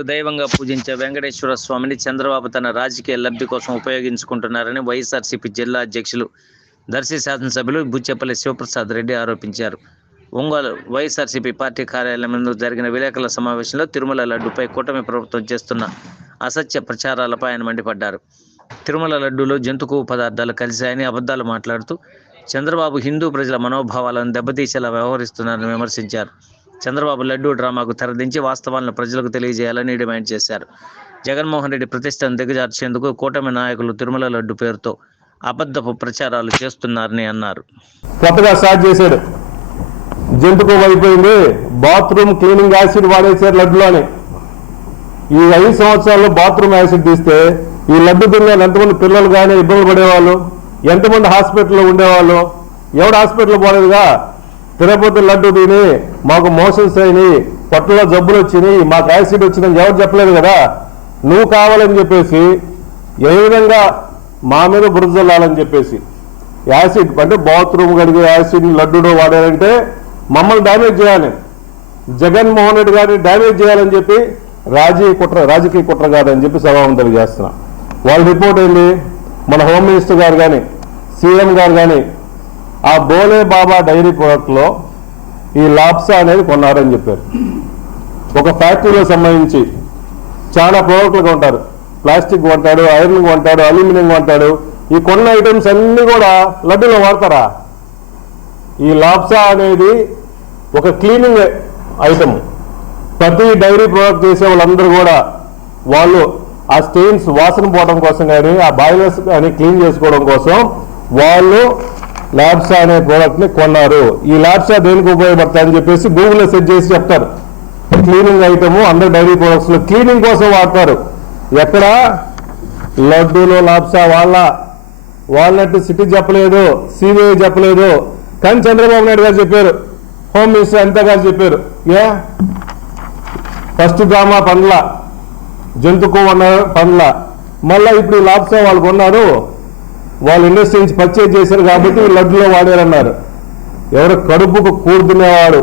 దైవంగా పూజించే వెంకటేశ్వర స్వామిని చంద్రబాబు తన రాజకీయ లబ్ధి కోసం ఉపయోగించుకుంటున్నారని వైఎస్ఆర్సీపీ జిల్లా అధ్యక్షులు దర్శి శాసనసభ్యులు బుచ్చెపల్లి శివప్రసాద్ రెడ్డి ఆరోపించారు. ఒంగోలు వైఎస్ఆర్సీపీ పార్టీ కార్యాలయం ముందు జరిగిన విలేకరుల సమావేశంలో తిరుమల లడ్డుపై కూటమి ప్రభుత్వం చేస్తున్న అసత్య ప్రచారాలపై ఆయన మండిపడ్డారు. తిరుమల లడ్డూలో జంతు కొవ్వు పదార్థాలు కలిశాయని అబద్ధాలు మాట్లాడుతూ చంద్రబాబు హిందూ ప్రజల మనోభావాలను దెబ్బతీసేలా వ్యవహరిస్తున్నారని విమర్శించారు. చంద్రబాబు లడ్డూ డ్రామాకు తెరదించి వాస్తవాలను ప్రజలకు తెలియజేయాలని డిమాండ్ చేశారు. జగన్మోహన్ రెడ్డి ప్రతిష్టను దిగజార్చేందుకు కూటమి నాయకులు తిరుమల లడ్డు పేరుతో అబద్ధపు ప్రచారాలు చేస్తున్నారని అన్నారు. కొత్తగా స్టార్ట్ చేశాడు. జంతు కొవ్వు అయిపోయింది, బాత్రూమ్ క్లీనింగ్ యాసిడ్ వాడేశారు లడ్డులోని. ఈ 5 సంవత్సరాల్లో బాత్రూమ్ యాసిడ్ తీస్తే ఈ లడ్డు తిన్నాను ఎంతమంది పిల్లలు కానీ ఇబ్బందులు పడేవాళ్ళు, ఎంతమంది హాస్పిటల్లో ఉండేవాళ్ళు. ఎవడు హాస్పిటల్ పోలేదుగా. తిరుపతి లడ్డు తిని మాకు మోషన్స్ అయినాయి, పొట్టలో జబ్బులు వచ్చినాయి, మాకు యాసిడ్ వచ్చిందని ఎవరు చెప్పలేదు కదా. నువ్వు కావాలని చెప్పేసి ఏ విధంగా మా మీద బురద చల్లాలని చెప్పేసి యాసిడ్ అంటే బాత్రూమ్ కడిగే యాసిడ్ లడ్డూలో వాడారంటే మమ్మల్ని డ్యామేజ్ చేయాలి, జగన్మోహన్ రెడ్డి గారిని డ్యామేజ్ చేయాలని చెప్పి రాజకీయ కుట్ర కాదని చెప్పి సభావం తెలియజేస్తున్నాం. వాళ్ళ రిపోర్ట్ ఏంటి? మన హోమ్ మినిస్టర్ గారు కానీ సీఎం గారు కానీ ఆ బోలే బాబా డైరీ ప్రొడక్ట్లో ఈ లాప్సా అనేది కొన్నారని చెప్పారు. ఒక ఫ్యాక్టరీలో సంబంధించి చాలా ప్రోడక్ట్లు కొంటారు. ప్లాస్టిక్ కొంటాడు, ఐరన్ కొంటాడు, అల్యూమినియం కొంటాడు. ఈ కొన్న ఐటమ్స్ అన్నీ కూడా లడ్డూలో వాడతారా? ఈ లాప్సా అనేది ఒక క్లీనింగ్ ఐటమ్. ప్రతి డైరీ ప్రోడక్ట్ చేసే వాళ్ళందరూ కూడా వాళ్ళు ఆ స్టెయిన్స్ వాసన పోవడం కోసం కానీ ఆ బాయిలర్స్ కానీ క్లీన్ చేసుకోవడం కోసం వాళ్ళు లాప్సా అనే ప్రోడక్ట్ని కొన్నారు. ఈ లాప్సా దేనికి ఉపయోగపడతాయని చెప్పేసి గూగుల్లో సెర్చ్ చేసి చెప్తారు. క్లీనింగ్ ఐటమ్ అందరు డైరీ ప్రొడక్ట్స్లో క్లీనింగ్ కోసం వాడతారు. ఎక్కడ లడ్డూలో లాప్సా వాళ్ళనట్టు సిటీ చెప్పలేదు, సిబిఐ చెప్పలేదు, కానీ చంద్రబాబు నాయుడు గారు చెప్పారు, హోమ్ మినిస్టర్ అనిత గారు చెప్పారు. ఫస్ట్ డ్రామా పండ్ల జంతు కొవ్వు పండ్ల, మళ్ళీ ఇప్పుడు ఈ లాప్సా వాళ్ళు కొన్నారు, వాళ్ళు ఇండస్ట్రీ నుంచి పర్చేజ్ చేశారు కాబట్టి లడ్డులో వాడారన్నారు. ఎవరు కడుపుకు కూడుతునేవాడు,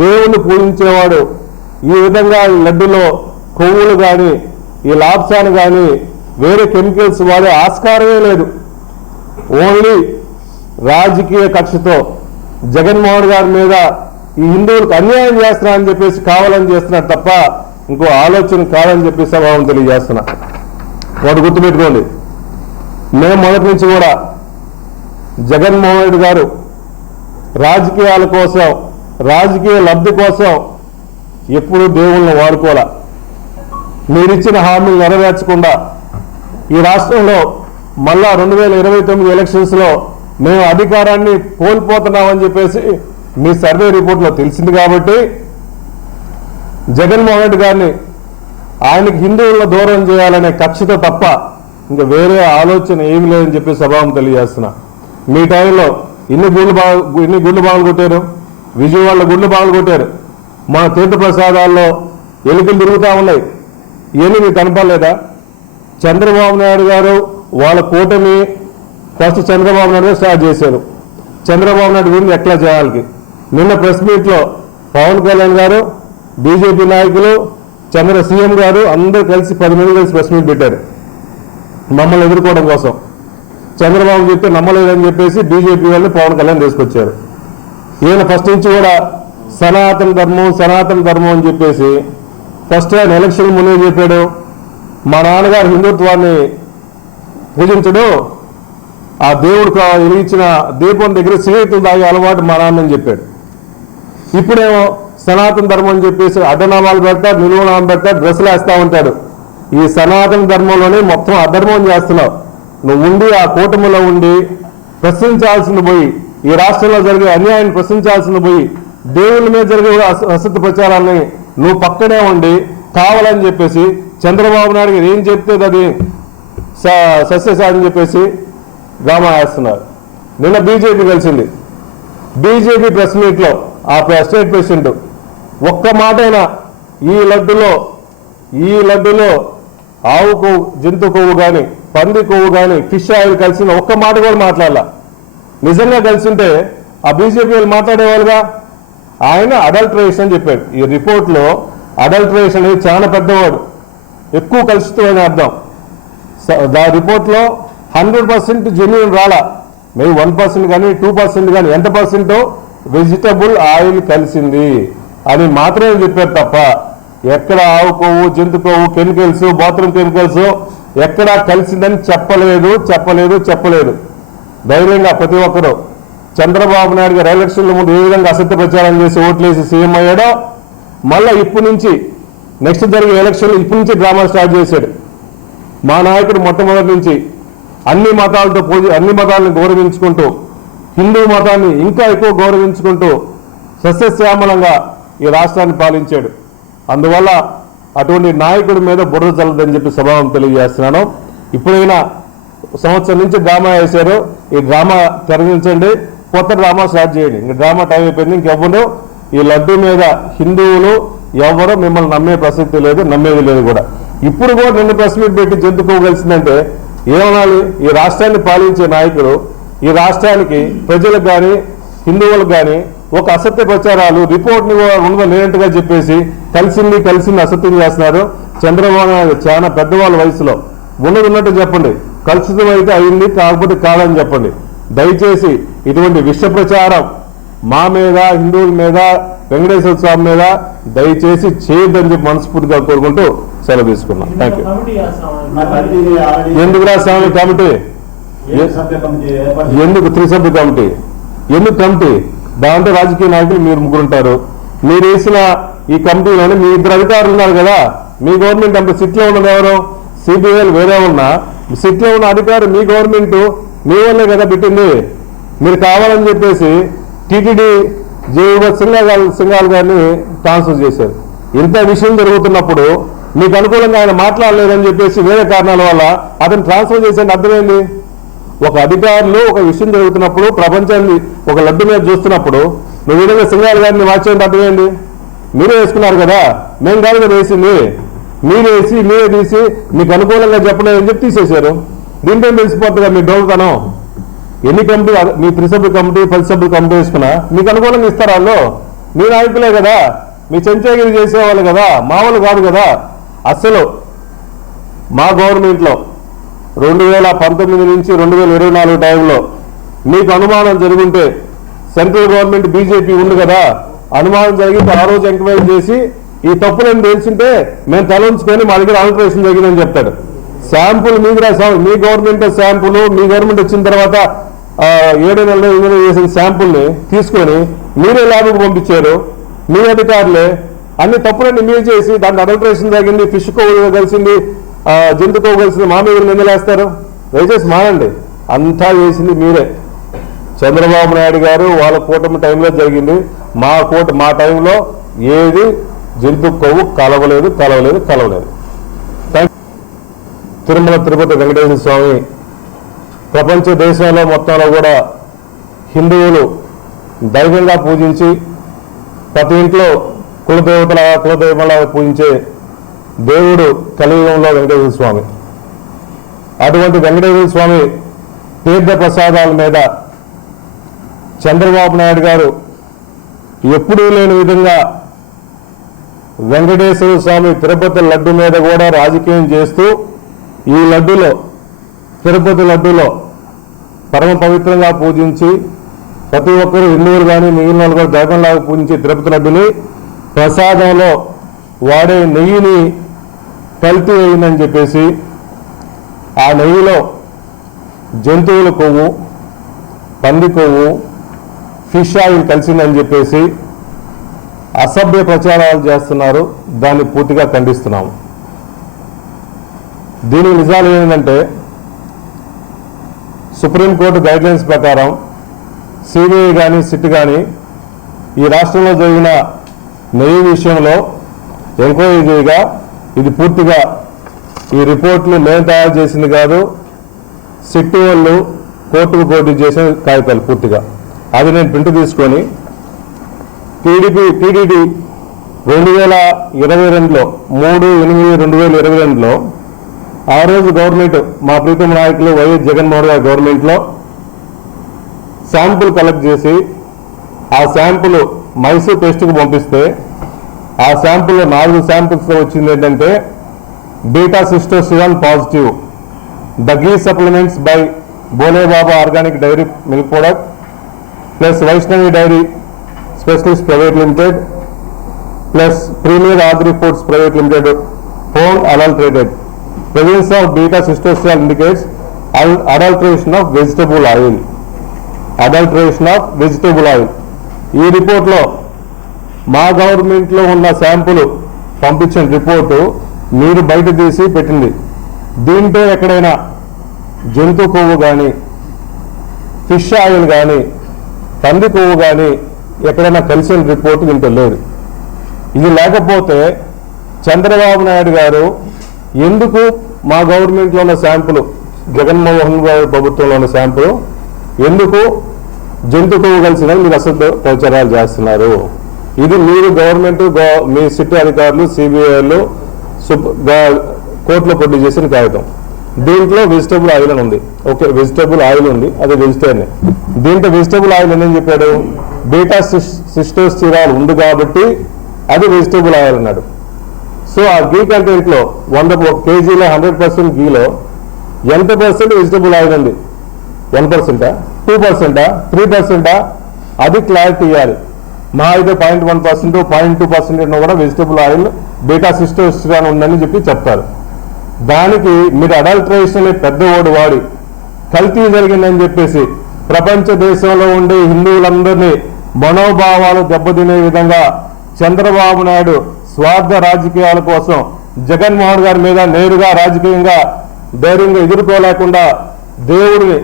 దేవుణ్ణి పూజించేవాడు ఈ విధంగా లడ్డులో కొవ్వులు కానీ ఈ లాప్సాను కానీ వేరే కెమికల్స్ వాడే ఆస్కారమే లేదు. ఓన్లీ రాజకీయ కక్షతో జగన్మోహన్ గారి మీద ఈ హిందువులకు అన్యాయం చేస్తున్నారని చెప్పేసి కావాలని చేస్తున్నారు తప్ప ఇంకో ఆలోచన కాదని చెప్పి సభావం తెలియజేస్తున్నా. వాడు గుర్తుపెట్టుకోండి, మేము మొదటి నుంచి కూడా జగన్మోహన్ రెడ్డి గారు రాజకీయాల కోసం రాజకీయ లబ్ధి కోసం ఎప్పుడూ దేవుళ్ళని వాడుకోవాలా. మీరిచ్చిన హామీలు నెరవేర్చకుండా ఈ రాష్ట్రంలో మళ్ళా 2029 ఎలక్షన్స్లో మేము అధికారాన్ని కోల్పోతున్నామని చెప్పేసి మీ సర్వే రిపోర్ట్లో తెలిసింది కాబట్టి జగన్మోహన్ రెడ్డి గారిని ఆయనకి హిందువులను దూరం చేయాలనే కక్షతో తప్ప ఇంకా వేరే ఆలోచన ఏమి లేదని చెప్పి సభావం తెలియజేస్తున్నా. మీ టైంలో ఇన్ని గుళ్ళు బాగులు కొట్టారు, విజయవాడలో గుళ్ళు బాగులు కొట్టారు, మన తీర్థప్రసాదాల్లో ఎలుకలు తిరుగుతూ ఉన్నాయి. ఇవన్నీ మీకు కనపడలేదా? చంద్రబాబు నాయుడు గారు వాళ్ళ కూటమి ఫస్ట్ చంద్రబాబు నాయుడు గారు స్టార్ట్ చేశారు. చంద్రబాబు నాయుడు గురించి ఎట్లా చేయాలి? నిన్న ప్రెస్ మీట్లో పవన్ కళ్యాణ్ గారు, బీజేపీ నాయకులు, సీఎం గారు అందరూ కలిసి 10 మంది కలిసి ప్రెస్ మీట్ పెట్టారు మమ్మల్ని ఎదుర్కోవడం కోసం. చంద్రబాబు చెప్తే నమ్మలేదని చెప్పేసి బీజేపీ వాళ్ళని పవన్ కళ్యాణ్ తీసుకొచ్చారు. ఈయన ఫస్ట్ నుంచి కూడా సనాతన ధర్మం అని చెప్పేసి ఫస్ట్ ఆయన ఎలక్షన్ ముందే చెప్పాడు, మా నాన్నగారు హిందుత్వాన్ని పూజించడు, ఆ దేవుడు వెలిగించిన దీపం దగ్గర సిగరెట్లు తాగే అలవాటు మా నాన్నని చెప్పాడు. ఇప్పుడేమో సనాతన ధర్మం అని చెప్పేసి అడ్డనామాలు పెడతాడు, నిలువనామం పెడతాడు, డ్రెస్సులు వేస్తూ ఉంటాడు. ఈ సనాతన ధర్మంలోనే మొత్తం అధర్మం చేస్తున్నావు. నువ్వు ఉండి ఆ కూటమిలో ఉండి ప్రశ్నించాల్సింది పోయి, ఈ రాష్ట్రంలో జరిగే అన్యాయాన్ని ప్రశ్నించాల్సింది పోయి, దేవుళ్ళ మీద జరిగే అసత్య ప్రచారాన్ని నువ్వు పక్కనే ఉండి కావాలని చెప్పేసి చంద్రబాబు నాయుడు గారు ఏం చెప్తే అది సస్యసాదని చెప్పేసి డ్రామా వేస్తున్నారు. నిన్న బీజేపీ కలిసింది. బీజేపీ ప్రెస్ మీట్లో ఆ స్టేట్ ప్రెసిడెంట్ ఒక్క మాటైనా ఈ లడ్డులో ఆవు కొవ్వు, జంతు కొవ్వు కానీ పంది కొవ్వు కానీ ఫిష్ ఆయిల్ కలిసిన ఒక్క మాట కూడా మాట్లాడాల. నిజంగా కలిసి ఉంటే ఆ బీజేపీ వాళ్ళు మాట్లాడేవాళ్ళుగా. ఆయన అడల్టరేషన్ అని చెప్పాడు. ఈ రిపోర్ట్లో అడల్టరేషన్ అనేది చాలా పెద్దవాడు, ఎక్కువ కలుషితం అని అర్థం. రిపోర్ట్లో 100% జెన్యూన్ రాలా, మేబీ 1% కానీ 2% కానీ ఎంత పర్సెంటో వెజిటబుల్ ఆయిల్ కలిసింది అని మాత్రమే చెప్పారు తప్ప ఎక్కడ ఆవు కొవ్వు, జంతు కొవ్వు, కెమికల్స్, బాత్రూమ్ కెమికల్స్ ఎక్కడా కలిసిందని చెప్పలేదు. ధైర్యంగా ప్రతి ఒక్కరూ చంద్రబాబు నాయుడు గారు ఎలక్షన్ల ముందు ఏ విధంగా అసత్య ప్రచారం చేసి ఓట్లేసి సీఎం అయ్యాడో మళ్ళీ ఇప్పటి నుంచి నెక్స్ట్ జరిగే ఎలక్షన్లు ఇప్పటి నుంచి డ్రామా స్టార్ట్ చేశాడు. మా నాయకుడు మొట్టమొదటి నుంచి అన్ని మతాలను గౌరవించుకుంటూ, హిందూ మతాన్ని ఇంకా ఎక్కువ గౌరవించుకుంటూ సస్యశ్యామలంగా ఈ రాష్ట్రాన్ని పాలించాడు. అందువల్ల అటువంటి నాయకుడి మీద బుర్ర చల్లదని చెప్పి స్వభావం తెలియజేస్తున్నాను. ఇప్పుడైనా సంవత్సరం నుంచి డ్రామా వేశారు, ఈ డ్రామా తెరదించండి, కొత్త డ్రామా స్టార్ట్ చేయండి. ఇంక డ్రామా టైం అయిపోయింది. ఇంకెవ్వరు ఈ లడ్డు మీద హిందువులు ఎవరో మిమ్మల్ని నమ్మే ప్రసక్తి లేదు, నమ్మేది లేదు కూడా. ఇప్పుడు కూడా నిన్ను ప్రెస్ మీట్ పెట్టి జంతుకోగలిసిందంటే ఏమనాలి? ఈ రాష్ట్రాన్ని పాలించే నాయకుడు ఈ రాష్ట్రానికి ప్రజలకు కానీ హిందువులకు కానీ ఒక అసత్య ప్రచారాలు రిపోర్ట్ని ఉండదు లేనట్టుగా చెప్పేసి కలిసింది అసత్యం చేస్తున్నారు. చంద్రబాబు నాయుడు చాలా పెద్దవాళ్ళ వయసులో ఉన్నట్టు చెప్పండి, కలుషితం అయితే అయింది, కాకపోతే కాదని చెప్పండి. దయచేసి ఇటువంటి విష ప్రచారం మా మీద, హిందువుల మీద, వెంకటేశ్వర స్వామి మీద దయచేసి చేయొద్దని చెప్పి మనస్ఫూర్తిగా కోరుకుంటూ సెలవు తీసుకున్నాం. Thank you. ఎందుకు స్వామి కమిటీ? ఎందుకు త్రిసభ్య కమిటీ? ఎందుకు కమిటీ? దాంట్లో రాజకీయ నాయకులు మీరు ముగ్గురుంటారు. మీరు వేసిన ఈ కమిటీలోని మీ 2 అధికారులు ఉన్నారు కదా. మీ గవర్నమెంట్ అంటే సిట్లో ఉన్నది ఎవరు? సిబిఐలు వేరే ఉన్నా సిట్లో ఉన్న అధికారులు మీ గవర్నమెంట్ మీ వల్లే కదా పెట్టింది. మీరు కావాలని చెప్పేసి టీటీడీ జేవీ సింఘాల్ గారిని ట్రాన్స్ఫర్ చేశారు. ఇంత విషయం జరుగుతున్నప్పుడు మీకు అనుకూలంగా ఆయన మాట్లాడలేదని చెప్పేసి వేరే కారణాల వల్ల అతను ట్రాన్స్ఫర్ చేసే అర్థమైంది. ఒక అధికారులు ఒక విషయం జరుగుతున్నప్పుడు ప్రపంచాన్ని ఒక లడ్డు మీద చూస్తున్నప్పుడు నువ్వు విధంగా సింఘాల్ గారిని మార్చేయండి అర్థమైంది. మీరే వేసుకున్నారు కదా, మేము కాదు కదా వేసింది. మీరే తీసి మీకు అనుకూలంగా చెప్పలేదని చెప్పి తీసేశారు. దీంట్లో తెలిసిపోతుందిగా మీ డోల్తనం. ఎన్ని కమిటీ, మీ 3 సభ్యుల కమిటీ 10 సభ్యుల కమిటీ వేసుకున్నా మీకు అనుకూలంగా ఇస్తారు వాళ్ళు. మీ నాయకులే కదా, మీ చెంచాగిరి చేసేవాళ్ళు కదా, మా వాళ్ళు కాదు కదా. అసలు మా గవర్నమెంట్లో 2019 నుంచి 2024 టైంలో మీకు అనుమానం జరుగుంటే సెంట్రల్ గవర్నమెంట్ బీజేపీ ఉంది కదా, అనుమానం జరిగితే ఆ రోజు ఎంక్వైరీ చేసి ఈ తప్పులను తెలిసింటే మేము తలంచుకొని మా దగ్గర ఆల్టరేషన్ జరిగిందని చెప్తాడు. శాంపుల్ మీకు మీ గవర్నమెంట్ శాంపుల్ మీ గవర్నమెంట్ వచ్చిన తర్వాత 7 నెలలు ఇంజనీర్ చేసిన శాంపుల్ని తీసుకొని మీరే ల్యాబ్కు పంపించారు. మీ అధికారులే అన్ని తప్పులన్నీ మీరు చేసి దాంట్లో అడల్టరేషన్ జరిగింది, ఫిష్ కొవ్వు కలిసింది, జంతు కొవ్వు కలిసింది, మా మీద నిందలేస్తారు. దయచేసి మానండి. అంతా చేసింది మీరే. చంద్రబాబు నాయుడు గారు వాళ్ళ కూటమి టైంలో జరిగింది. మా టైంలో ఏది జంతు కొవ్వు కలవలేదు. తిరుమల తిరుపతి వెంకటేశ్వర స్వామి ప్రపంచ దేశాల్లో మొత్తంలో కూడా హిందువులు దైవంగా పూజించి ప్రతి ఇంట్లో కులదైవంలా పూజించే దేవుడు కలియుగంలో వెంకటేశ్వర స్వామి. అటువంటి వెంకటేశ్వర స్వామి తీర్థ ప్రసాదాల మీద చంద్రబాబు నాయుడు గారు ఎప్పుడూ లేని విధంగా వెంకటేశ్వర స్వామి తిరుపతి లడ్డు మీద కూడా రాజకీయం చేస్తూ ఈ లడ్డులో, తిరుపతి లడ్డులో పరమ పవిత్రంగా పూజించి ప్రతి ఒక్కరూ హిందువులు కానీ మిగిలిన వాళ్ళు కూడా దైవంలాగా పూజించి తిరుపతి లడ్డుని ప్రసాదంలో వాడే నెయ్యిని కల్తీ అయిందని చెప్పేసి ఆ నెయ్యిలో జంతువుల కొవ్వు, పంది కొవ్వు, ఫిష్ ఆయిల్ కలిసిందని చెప్పేసి అసభ్య ప్రచారాలు చేస్తున్నారు. దాన్ని పూర్తిగా ఖండిస్తున్నాము. దీని నిజాలు ఏంటంటే సుప్రీంకోర్టు గైడ్లైన్స్ ప్రకారం సిబిఐ కానీ సిట్ కానీ ఈ రాష్ట్రంలో జరిగిన నెయ్యి విషయంలో ఎంక్వైరీ చేయగా ఇది పూర్తిగా ఈ రిపోర్ట్లు మేము తయారు చేసింది కాదు, సిట్ వాళ్ళు కోర్టుకు పోటీ చేసిన కాగితాలు పూర్తిగా. అది నేను ప్రింట్ తీసుకొని టీడీపీ 2022లో 3/8/2022లో ఆ రోజు గవర్నమెంట్ మా ప్రీతం నాయకులు వైఎస్ జగన్మోహన్ గారి గవర్నమెంట్లో శాంపుల్ కలెక్ట్ చేసి ఆ శాంపుల్ మైసూర్ టెస్ట్కు పంపిస్తే ఆ శాంపుల్లో 4 శాంపుల్స్లో వచ్చింది ఏంటంటే బీటా సిస్టోస్టిరాన్ positive. The ghee supplements by Bhole Baba organic dairy milk product plus Vaishnavi dairy specialist private limited plus premier agri foods private limited found adulterated. Presence of beta cistosterol indicates adulteration of vegetable oil. Adulteration of vegetable oil. ఈ రిపోర్ట్లో మా గవర్నమెంట్లో ఉన్న sample పంపించిన report మీరు బయట తీసి పెట్టింది. దీంట్లో ఎక్కడైనా జంతు కొవ్వు కానీ ఫిష్ ఆయిల్ కానీ పంది కొవ్వు కానీ ఎక్కడైనా కలిసిన రిపోర్టు దీంట్లో లేదు. ఇది లేకపోతే చంద్రబాబు నాయుడు గారు ఎందుకు మా గవర్నమెంట్లో ఉన్న శాంపుల్, జగన్మోహన్ గారి ప్రభుత్వంలో ఉన్న శాంపుల్ ఎందుకు జంతు కొవ్వు కలిసిందని మీరు అసలు ప్రచారాలు చేస్తున్నారు? ఇది మీరు గవర్నమెంట్ మీ సిటీ అధికారులు సిబిఐలు కోర్టులో ప్రొడ్యూస్ చేసిన కాగితం. దీంట్లో వెజిటబుల్ ఆయిల్ అని ఉంది. ఓకే, వెజిటబుల్ ఆయిల్ ఉంది, అది వెజిటేరియన్. దీంట్లో వెజిటబుల్ ఆయిల్ అని చెప్పాడు, బీటా సిస్టోస్టిరాల్ ఉంది కాబట్టి అది వెజిటబుల్ ఆయిల్ అన్నాడు. సో ఆ గీ కంటెంట్లో 100 కేజీలో 100% గీలో ఎంత పర్సెంట్ వెజిటబుల్ ఆయిల్ ఉంది? 1%, 2%, 3%? అది క్లారిటీ ఇవ్వాలి. మా అయితే 0.1%, 0.2% కూడా వెజిటబుల్ ఆయిల్ బీటా సిస్టోస్టిరాన్ ఉందని చెప్పి చెప్తారు. దానికి మీరు అడల్ట్రేషన్ పెద్ద ఓడి వాడి కల్తీ జరిగిందని చెప్పేసి ప్రపంచ దేశంలో ఉండే హిందువులందరినీ మనోభావాలు దెబ్బతినే విధంగా చంద్రబాబు నాయుడు స్వార్థ రాజకీయాల కోసం జగన్మోహన్ గారి మీద నేరుగా రాజకీయంగా ధైర్యంగా ఎదుర్కోలేకుండా దేవుడిని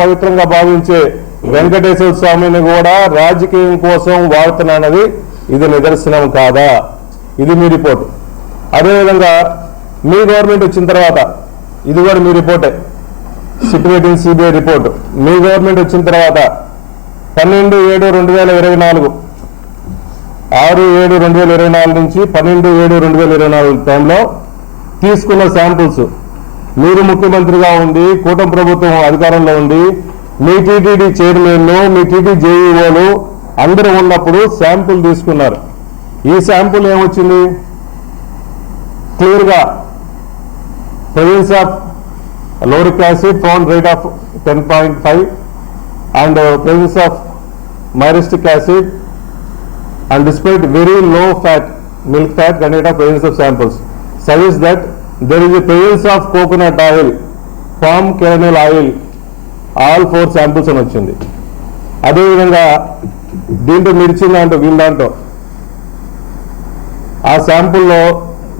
పవిత్రంగా భావించే వెంకటేశ్వర స్వామిని కూడా రాజకీయం కోసం వాడుతున్నానది ఇది నిదర్శనం కాదా? ఇది మీ రిపోర్ట్. అదేవిధంగా మీ గవర్నమెంట్ వచ్చిన తర్వాత ఇది కూడా మీ రిపోర్టే, సిట్యుయేటింగ్ సిబిఐ రిపోర్ట్. మీ గవర్నమెంట్ వచ్చిన తర్వాత 12/7/2024 6/7/2024 నుంచి 12/7/2024 టైంలో తీసుకున్న శాంపుల్స్, మీరు ముఖ్యమంత్రిగా ఉంది, కూటమి ప్రభుత్వం అధికారంలో ఉంది, మీ టీటీడీ చైర్మన్లు, మీ టీటీ జేఈఓలు అందరూ ఉన్నప్పుడు శాంపుల్ తీసుకున్నారు. ఈ శాంపుల్ ఏమొచ్చింది? క్లియర్గా presence of lauric acid found rate of 10.5 and presence of myristic acid, and despite very low fat milk fat content of presence of samples suggests that there is a presence of coconut oil, palm kernel oil, all 4 samples అని వచ్చింది. అదేవిధంగా దీంట్లో మిర్చి దాంట్లో వీళ్ళ దాంట్లో ఆ శాంపుల్లో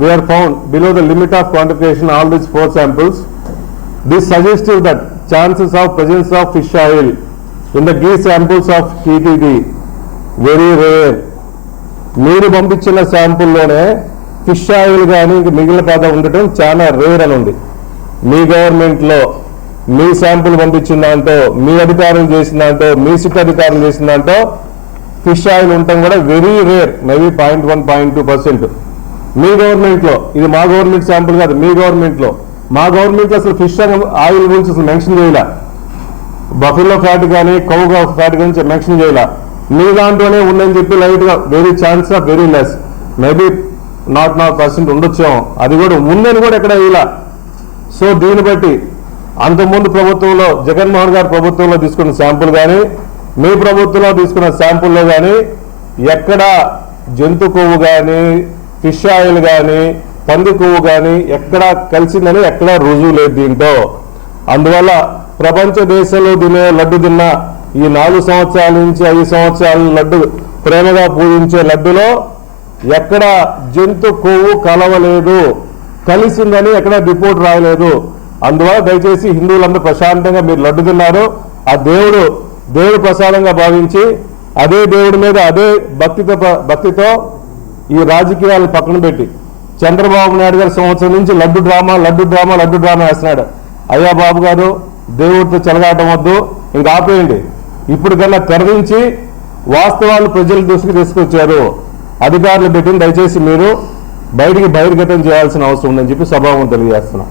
we are found below the limit of quantification all these 4 samples. This suggests that chances of presence of fish oil in the ghee samples of TTD very rare. మీరు పంపించిన శాంపుల్లోనే ఫిష్ ఆయిల్ కానీ మిగిలిన పదార్థం ఉండటం చాలా రేర్ అని ఉంది. మీ గవర్నమెంట్లో మీ శాంపుల్ పంపించిన దాంతో, మీ అధికారులు చేసిన దాంతో, మీ సిట్ అధికారులు చేసిన దాంతో ఫిష్ ఆయిల్ ఉండటం కూడా వెరీ రేర్, మేబీ 0.1, 0.2%. మీ గవర్నమెంట్లో, ఇది మా గవర్నమెంట్ శాంపుల్ కాదు, మీ గవర్నమెంట్లో, మా గవర్నమెంట్లో అసలు ఫిష్ ఆయిల్ గురించి అసలు మెన్షన్ చేయలే, బఫెలో ఫ్యాట్ కానీ కౌగా ఫ్యాట్ గురించి మెన్షన్ చేయలే. మీ దాంట్లోనే ఉందని చెప్పి లైట్గా very chance of very less, maybe 0.0% ఉండొచ్చాం, అది కూడా ఉందని కూడా ఎక్కడ ఇలా. సో దీన్ని బట్టి అంతకుముందు ప్రభుత్వంలో జగన్మోహన్ గారి ప్రభుత్వంలో తీసుకున్న శాంపుల్ కానీ మీ ప్రభుత్వంలో తీసుకున్న శాంపుల్లో కానీ ఎక్కడ జంతు కొవ్వు కానీ ఫిష్ ఆయిల్ కానీ పంది కొవ్వు కానీ ఎక్కడ కలిసిందని ఎక్కడ రుజువు లేదు దీంట్లో. అందువల్ల ప్రపంచ దేశంలో తినే లడ్డు తిన్న ఈ 4 సంవత్సరాల నుంచి 5 సంవత్సరాల లడ్డు ప్రేమగా పూజించే లడ్డులో ఎక్కడ జంతు కొవ్వు కలవలేదు, కలిసిందని ఎక్కడ రిపోర్ట్ రాయలేదు. అందువల్ల దయచేసి హిందువులందరూ ప్రశాంతంగా మీరు లడ్డు తిన్నారు, ఆ దేవుడు ప్రసాదంగా భావించి అదే దేవుడి మీద అదే భక్తితో ఈ రాజకీయాలను పక్కన పెట్టి చంద్రబాబు నాయుడు గారు సంవత్సరం నుంచి లడ్డు డ్రామా వేస్తున్నాడు. అయ్యా బాబు గారు, దేవుడితో చెలగాటం వద్దు, ఇంకా ఆపేయండి. ఇప్పుడు కన్నా తెరదించి వాస్తవాలు ప్రజల దృష్టికి తీసుకొచ్చారు, అధికారులు పెట్టిన దయచేసి మీరు బయటికి బహిర్గతం చేయాల్సిన అవసరం ఉందని చెప్పి సభాముఖంగా తెలియజేస్తున్నాం.